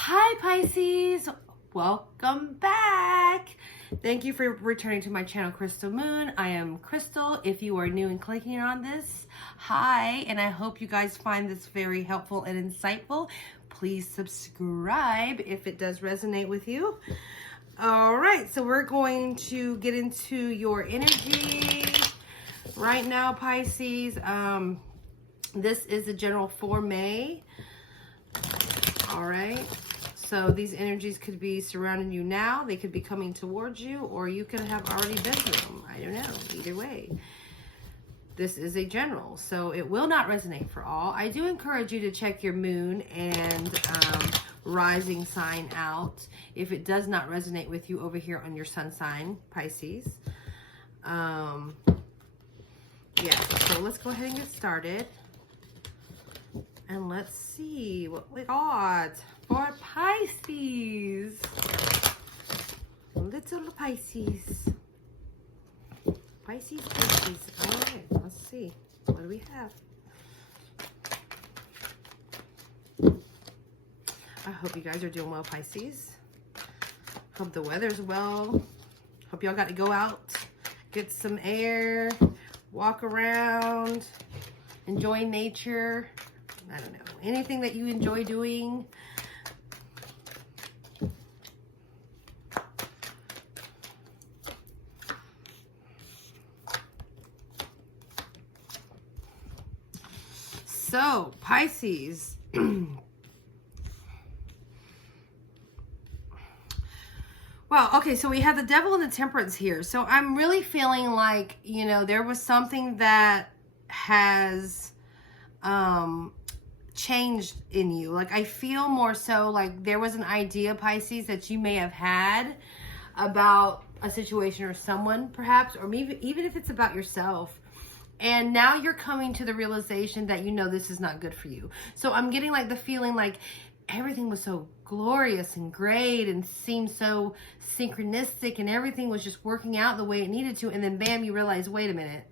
Hi Pisces, welcome back. Thank you for returning to my channel, Crystal Moon. I am Crystal. If you are new and clicking on this, hi, and I hope you guys find this very helpful and insightful. Please subscribe if it does resonate with you. All right, so we're going to get into your energy right now, Pisces. This is the general for May. All right, so these energies could be surrounding you now. They could be coming towards you, or you could have already been through them. I don't know. Either way, this is a general, so it will not resonate for all. I do encourage you to check your moon and rising sign out if it does not resonate with you over here on your sun sign, Pisces. Yeah, so let's go ahead and get started. And let's see what we got for Pisces. Little Pisces. Pisces. All right, let's see. What do we have? I hope you guys are doing well, Pisces. Hope the weather's well. Hope y'all got to go out, get some air, walk around, enjoy nature. I don't know, anything that you enjoy doing. So, Pisces. Wow, okay, so we have the Devil and the Temperance here. So I'm really feeling like, you know, there was something that has changed in you. Like, I feel more so like there was an idea, Pisces, that you may have had about a situation or someone, perhaps, or maybe even if it's about yourself. And now you're coming to the realization that, you know, this is not good for you. So I'm getting like the feeling like everything was so glorious and great and seemed so synchronistic and everything was just working out the way it needed to. And then bam, you realize, wait a minute,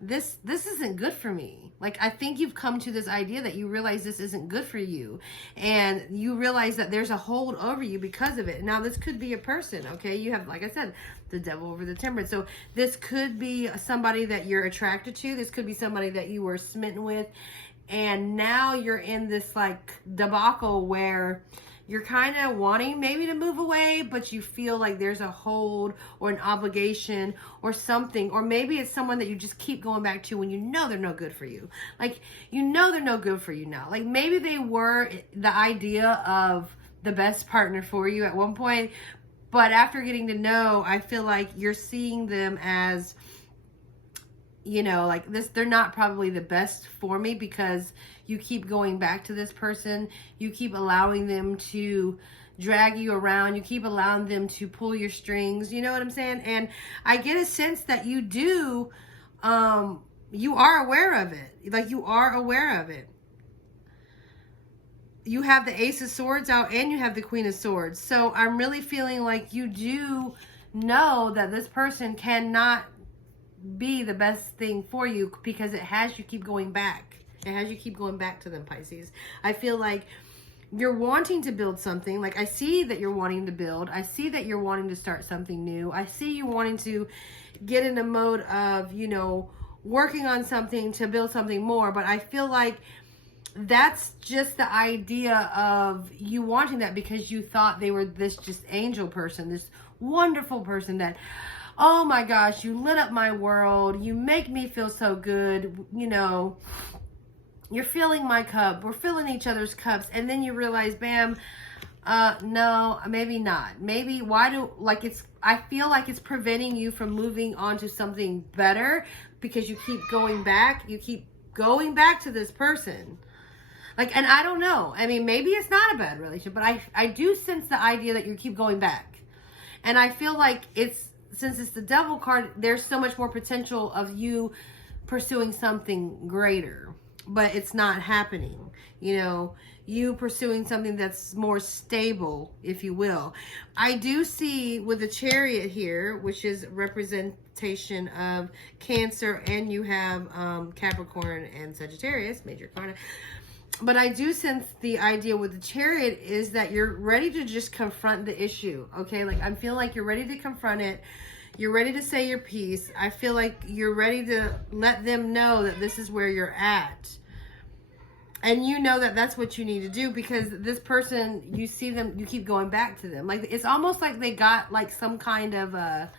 this isn't good for me. Like, I think you've come to this idea that you realize this isn't good for you, and you realize that there's a hold over you because of it. Now, this could be a person, okay? You have, like I said, the Devil over the Temperance. So this could be somebody that you're attracted to. This could be somebody that you were smitten with, and now you're in this like debacle where you're kind of wanting maybe to move away, but you feel like there's a hold or an obligation or something. Or maybe it's someone that you just keep going back to when you know they're no good for you. Like, you know they're no good for you now. Like, maybe they were the idea of the best partner for you at one point, but after getting to know, I feel like you're seeing them as, you know, like this, they're not probably the best for me because you keep going back to this person. You keep allowing them to drag you around. You keep allowing them to pull your strings. You know what I'm saying? And I get a sense that you do, you are aware of it. Like, you are aware of it. You have the Ace of Swords out and you have the Queen of Swords. So I'm really feeling like you do know that this person cannot be the best thing for you because it has you keep going back. It has you keep going back to them, Pisces. I feel like you're wanting to build something. Like, I see that you're wanting to build. I see that you're wanting to start something new. I see you wanting to get in a mode of, you know, working on something to build something more. But I feel like that's just the idea of you wanting that because you thought they were this just angel person, this wonderful person that, oh my gosh, you lit up my world. You make me feel so good. You know, you're filling my cup. We're filling each other's cups. And then you realize, bam, no, maybe not. Maybe I feel like it's preventing you from moving on to something better because you keep going back. You keep going back to this person. Like, and I don't know. I mean, maybe it's not a bad relationship, but I do sense the idea that you keep going back. And I feel like since it's the Devil card, there's so much more potential of you pursuing something greater, but it's not happening. You know, you pursuing something that's more stable, if you will. I do see with the Chariot here, which is representation of Cancer, and you have Capricorn and Sagittarius, major card. But I do sense the idea with the Chariot is that you're ready to just confront the issue, okay? Like, I'm feeling like you're ready to confront it. You're ready to say your piece. I feel like you're ready to let them know that this is where you're at. And you know that that's what you need to do, because this person, you see them, you keep going back to them. Like, it's almost like they got like some kind of a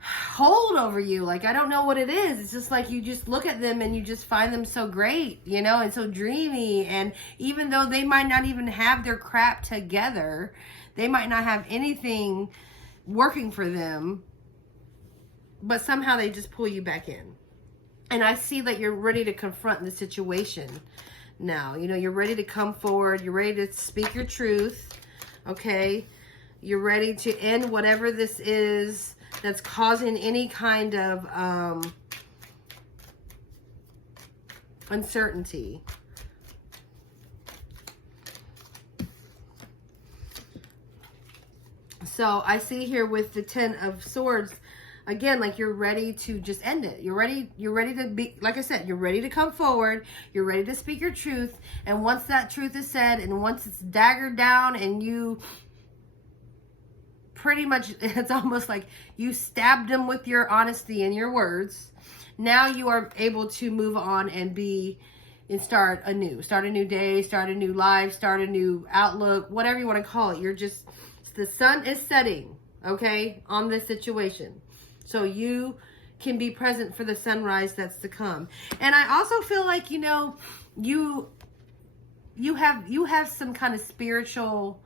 hold over you. Like, I don't know what it is. It's just like you just look at them and you just find them so great, you know, and so dreamy. And even though they might not even have their crap together, they might not have anything working for them, but somehow they just pull you back in. And I see that you're ready to confront the situation now. You know, you're ready to come forward. You're ready to speak your truth, okay? You're ready to end whatever this is that's causing any kind of uncertainty. So I see here with the Ten of Swords, again, like you're ready to just end it. You're ready to be, like I said, you're ready to come forward. You're ready to speak your truth. And once that truth is said, and once it's daggered down and you pretty much, it's almost like you stabbed them with your honesty and your words. Now you are able to move on and start a new day, start a new life, start a new outlook, whatever you want to call it. You're just, the sun is setting, okay, on this situation. So you can be present for the sunrise that's to come. And I also feel like, you know, you have some kind of spiritual,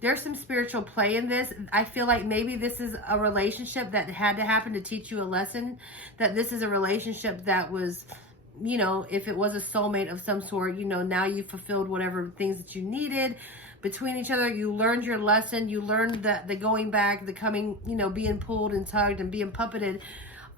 there's some spiritual play in this. I feel like maybe this is a relationship that had to happen to teach you a lesson, that this is a relationship that was, you know, if it was a soulmate of some sort, you know, now you fulfilled whatever things that you needed between each other. You learned your lesson. You learned that the going back, the coming, you know, being pulled and tugged and being puppeted.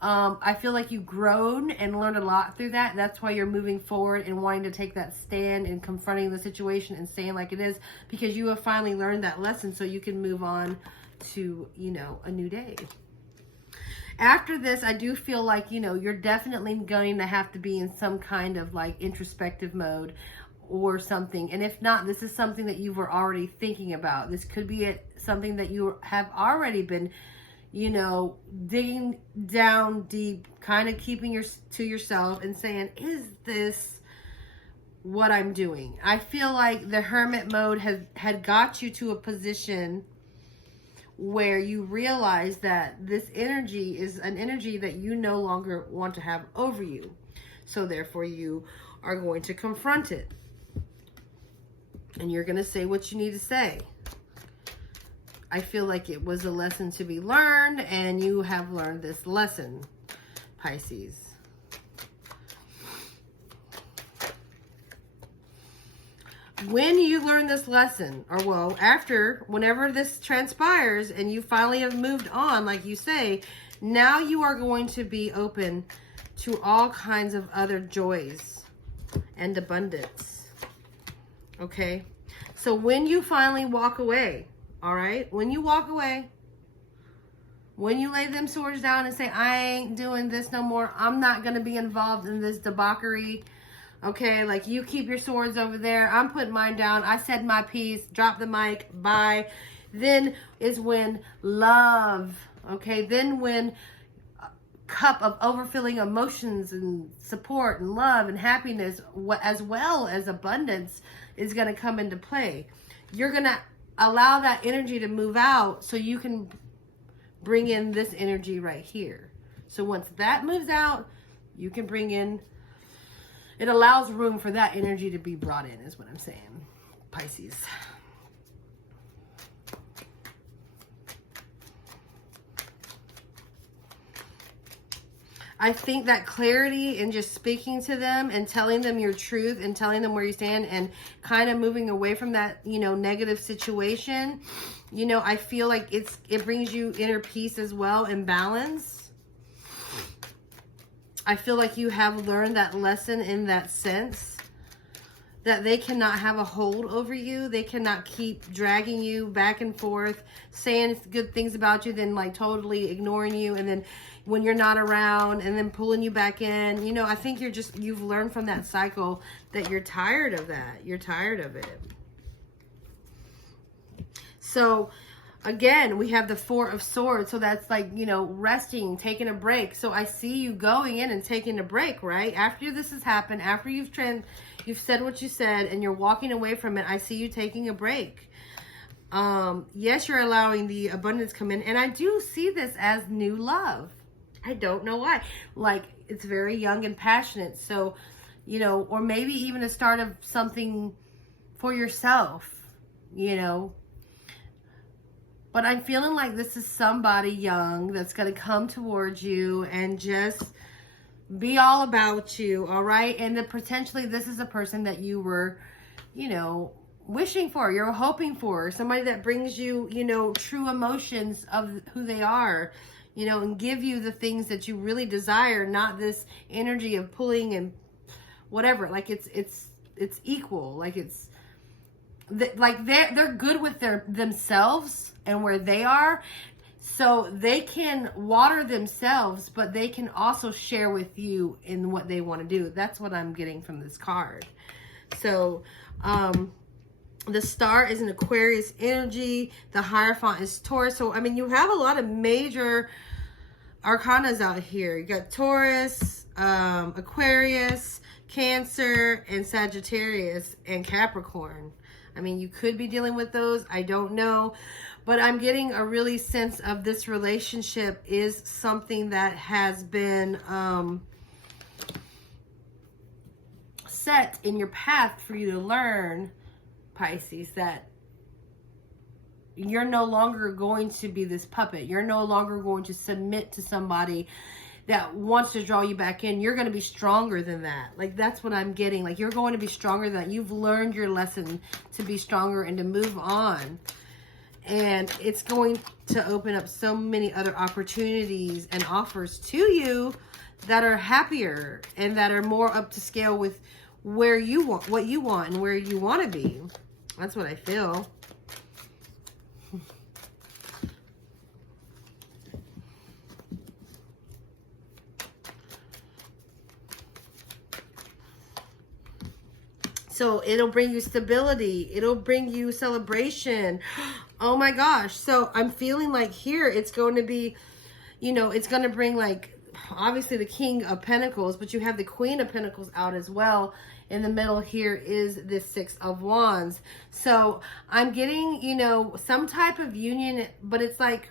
I feel like you've grown and learned a lot through that. That's why you're moving forward and wanting to take that stand and confronting the situation and saying like it is, because you have finally learned that lesson, so you can move on to, you know, a new day. After this, I do feel like, you know, you're definitely going to have to be in some kind of like introspective mode or something. And if not, this is something that you were already thinking about. This could be something that you have already been, you know, digging down deep, kind of keeping to yourself and saying, is this what I'm doing? I feel like the hermit mode had got you to a position where you realize that this energy is an energy that you no longer want to have over you. So therefore you are going to confront it. And you're going to say what you need to say. I feel like it was a lesson to be learned, and you have learned this lesson, Pisces. When you learn this lesson, or well, whenever this transpires and you finally have moved on, like you say, now you are going to be open to all kinds of other joys and abundance. Okay? So when you finally walk away, all right? When you walk away, when you lay them swords down and say, I ain't doing this no more, I'm not going to be involved in this debauchery. Okay, like you keep your swords over there. I'm putting mine down. I said my piece. Drop the mic. Bye. Then is when love, okay, then when cup of overfilling emotions and support and love and happiness, as well as abundance, is going to come into play. You're going to allow that energy to move out so you can bring in this energy right here. So once that moves out, you can bring in, it allows room for that energy to be brought in, is what I'm saying, Pisces. I think that clarity in just speaking to them and telling them your truth and telling them where you stand and kind of moving away from that, you know, negative situation, you know, I feel like it brings you inner peace as well and balance. I feel like you have learned that lesson in that sense. that they cannot have a hold over you. They cannot keep dragging you back and forth, saying good things about you, then like totally ignoring you, and then when you're not around, and then pulling you back in. You know, I think you've learned from that cycle that you're tired of that. You're tired of it. So again, we have the Four of Swords. So that's like, you know, resting, taking a break. So I see you going in and taking a break, right? After this has happened, after you've said what you said and you're walking away from it, I see you taking a break. Yes, you're allowing the abundance come in. And I do see this as new love. I don't know why. Like, it's very young and passionate. So, you know, or maybe even the start of something for yourself, you know. But I'm feeling like this is somebody young that's going to come towards you and just be all about you, all right? And then potentially this is a person that you were, you know, wishing for, you're hoping for. Somebody that brings you, you know, true emotions of who they are, you know, and give you the things that you really desire, not this energy of pulling and whatever. Like it's equal. Like it's, like they're good with themselves and where they are, so they can water themselves, but they can also share with you in what they want to do. That's what I'm getting from this card. So the star is an Aquarius energy, the Hierophant is Taurus. So I mean, you have a lot of major arcanas out here. You got Taurus, Aquarius, Cancer, and Sagittarius, and Capricorn. I mean, you could be dealing with those. I don't know. But I'm getting a really sense of this relationship is something that has been set in your path for you to learn, Pisces, that you're no longer going to be this puppet. You're no longer going to submit to somebody that wants to draw you back in. You're going to be stronger than that. Like, that's what I'm getting. Like, you're going to be stronger than that. You've learned your lesson to be stronger and to move on. And it's going to open up so many other opportunities and offers to you that are happier and that are more up to scale with where you want, what you want and where you want to be. That's what I feel. So it'll bring you stability. It'll bring you celebration. Oh my gosh. So I'm feeling like here it's going to be, you know, it's going to bring like, obviously the King of Pentacles, but you have the Queen of Pentacles out as well. In the middle here is the Six of Wands. So I'm getting, you know, some type of union, but it's like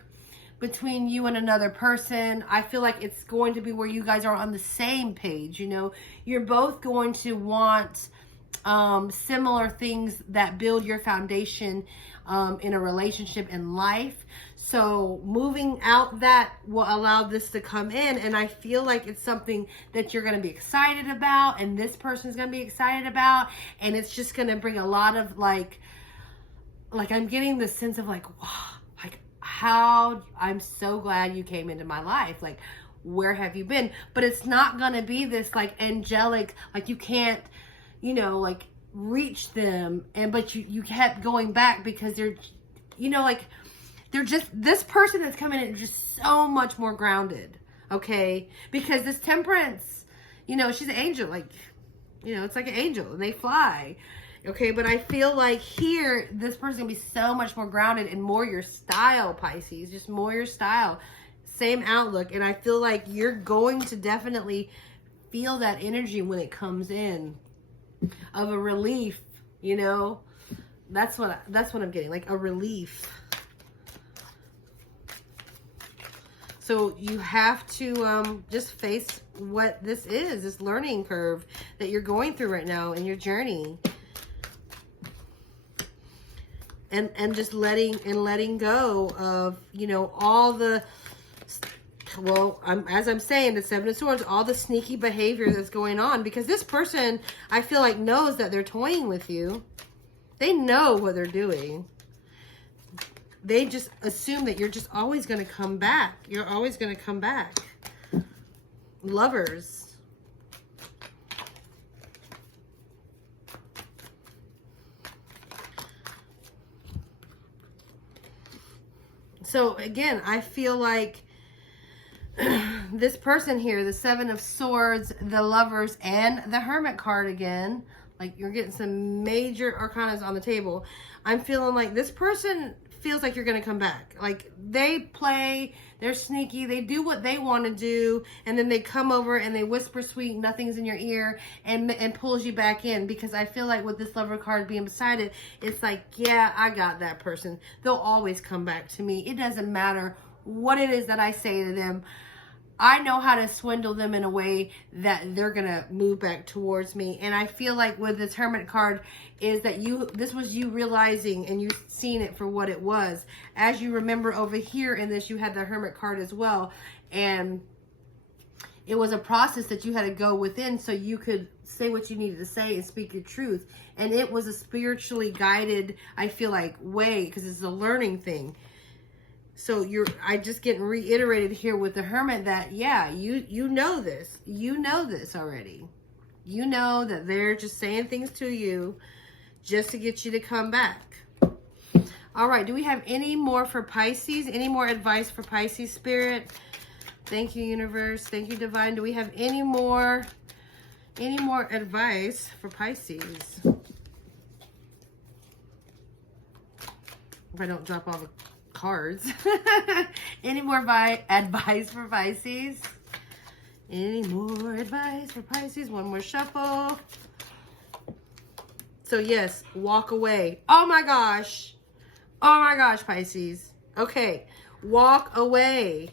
between you and another person. I feel like it's going to be where you guys are on the same page. You know, you're both going to want similar things that build your foundation in a relationship in life. So moving out that will allow this to come in, and I feel like it's something that you're going to be excited about, and this person's going to be excited about, and it's just going to bring a lot of like I'm getting the sense of like, wow, like how I'm so glad you came into my life. Like, where have you been? But it's not going to be this like angelic, like you can't, you know, like reach them, and but you kept going back because they're, you know, like they're just, this person that's coming in is just so much more grounded, okay? Because this Temperance, you know, she's an angel, like, you know, it's like an angel and they fly, okay? But I feel like here, this person's gonna be so much more grounded and more your style, Pisces, just more your style, same outlook. And I feel like you're going to definitely feel that energy when it comes in, of a relief, you know? That's what I'm getting, like a relief. So you have to just face what this is, this learning curve that you're going through right now in your journey. And just letting go of, you know, all the, well, as I'm saying, the Seven of Swords, all the sneaky behavior that's going on. Because this person, I feel like, knows that they're toying with you. They know what they're doing. They just assume that you're just always going to come back. You're always going to come back. Lovers. So again, I feel like this person here, the Seven of Swords, the Lovers, and the Hermit card again, like you're getting some major arcanas on the table. I'm feeling like this person feels like you're going to come back. Like they play, they're sneaky, they do what they want to do, and then they come over and they whisper sweet nothings in your ear and pulls you back in, because I feel like with this Lover card being beside it, it's like, yeah, I got that person. They'll always come back to me. It doesn't matter what it is that I say to them. I know how to swindle them in a way that they're going to move back towards me. And I feel like with this Hermit card is that this was you realizing and you seeing it for what it was. As you remember over here in this, you had the Hermit card as well. And it was a process that you had to go within so you could say what you needed to say and speak your truth. And it was a spiritually guided, I feel like, way, because it's a learning thing. So I just get reiterated here with the Hermit that, yeah, you know this. You know this already. You know that they're just saying things to you just to get you to come back. All right, do we have any more for Pisces? Any more advice for Pisces, Spirit? Thank you, Universe. Thank you, Divine. Do we have any more advice for Pisces? If I don't drop all the cards. Any more advice for Pisces? Any more advice for Pisces? One more shuffle. So yes, walk away. Oh my gosh. Oh my gosh, Pisces. Okay, walk away.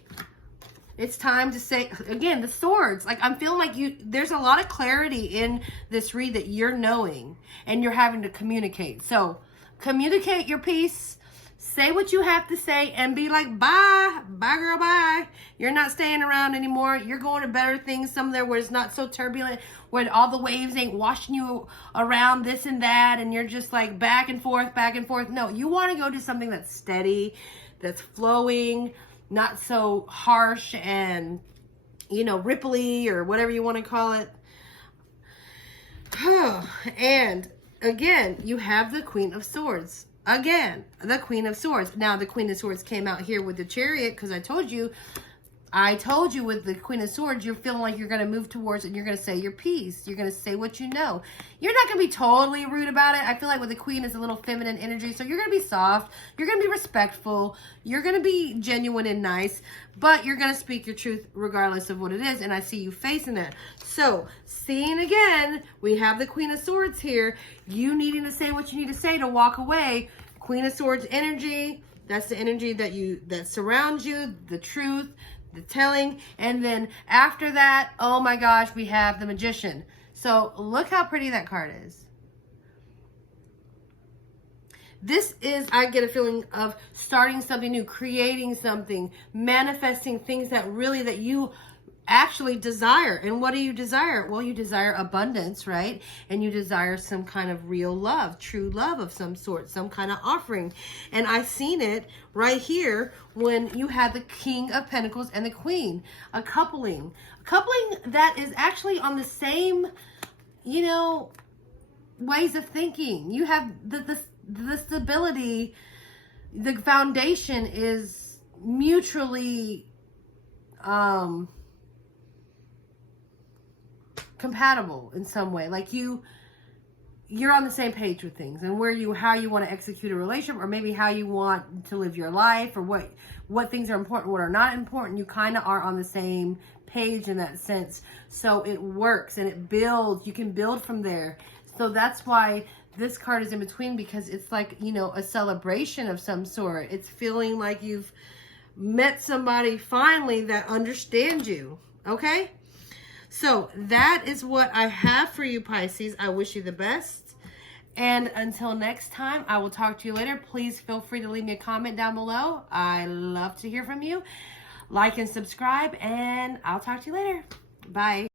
It's time to say, again, the swords. Like, I'm feeling like there's a lot of clarity in this read that you're knowing and you're having to communicate. So communicate your piece. Say what you have to say and be like, bye. Bye, girl, bye. You're not staying around anymore. You're going to better things somewhere where it's not so turbulent, where all the waves ain't washing you around this and that, and you're just like back and forth, back and forth. No, you want to go to something that's steady, that's flowing, not so harsh and, ripply or whatever you want to call it. And again, you have the Queen of Swords. Again, the Queen of Swords. Now, the Queen of Swords came out here with the Chariot because I told you with the Queen of Swords, you're feeling like you're going to move towards and you're going to say your piece. You're going to say what you know. You're not going to be totally rude about it. I feel like with the Queen is a little feminine energy, so you're going to be soft. You're going to be respectful. You're going to be genuine and nice, but you're going to speak your truth regardless of what it is, and I see you facing that. So, seeing again, we have the Queen of Swords here. You needing to say what you need to say to walk away. Queen of Swords energy, that's the energy that surrounds you, the truth, the telling. And then after that, oh my gosh, we have the Magician. So look how pretty that card is. This is, I get a feeling of starting something new, creating something, manifesting things that you actually desire. And what do you desire? Well, you desire abundance, right? And you desire some kind of real love, true love of some sort, some kind of offering. And I seen it right here when you had the King of Pentacles and the Queen, a coupling that is actually on the same, ways of thinking. You have the stability, the foundation is mutually compatible in some way. Like you're on the same page with things and how you want to execute a relationship, or maybe how you want to live your life, or what things are important, what are not important. You kind of are on the same page in that sense. So it works and it builds. You can build from there. So that's why this card is in between, because it's like, a celebration of some sort. It's feeling like you've met somebody finally that understands you. Okay? So that is what I have for you, Pisces. I wish you the best. And until next time, I will talk to you later. Please feel free to leave me a comment down below. I love to hear from you. Like and subscribe, and I'll talk to you later. Bye.